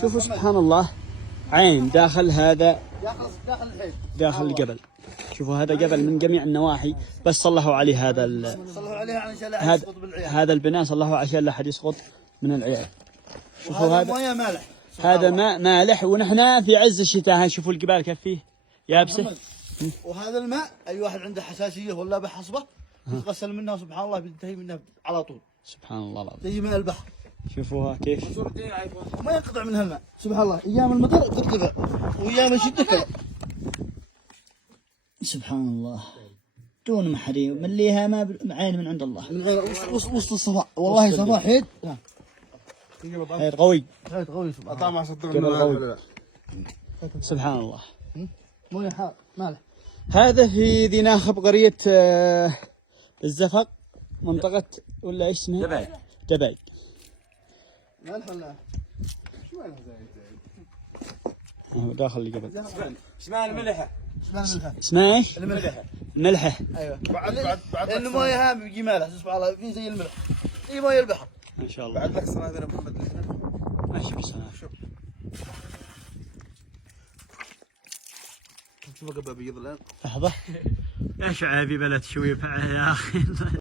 شوفوا سبحان الله، عين داخل هذا، داخل الحيط، داخل الجبل. شوفوا هذا جبل من جميع النواحي، بس صلحوا عليه صلوا عليها عشان لا أحد يسقط بالعيال. هذا البناء صلحوا عشان لا أحد يسقط من العيال. شوفوا هذا هذا مويه مالح، هذا ماء مالح، ونحن في عز الشتاء. ها شوفوا الجبال كيف فيه يابسه. وهذا الماء اي واحد عنده حساسيه ولا بحصبه يتغسل منها سبحان الله بينتهي منها على طول، سبحان الله العظيم. زي ماء البحر. شوفوها كيف ما ينقطع منها الماء سبحان الله. ايام المطر ترتفع وايام الشده كذا. سبحان الله، دون محري مليها ما عين من عند الله. من وسط الصفاء والله صفاء حيد. حيد قوي، حيد قوي سبحان الله. طعم صدق جبل قوي. سبحان الله. مويه حار مالح. هذا في ذي ناخب قرية الزفق، منطقة ولا ايش اسمها؟ دبي. دبي. مالح ولا شو وينها زي داخل الجبل. شمال ملحه. اسمها الملحه. اسمها ايش؟ الملحه. الملحة. ايوه بعد لان مويه هام بيجي مالح سبحان الله، في زي الملح زي مويه البحر. ما شاء الله. بعد لك سنه هذا محمد. ماشي بالسلامة. شوف قبل بيض الان. لحظة. يا شعابي بلا تشويف يا اخي.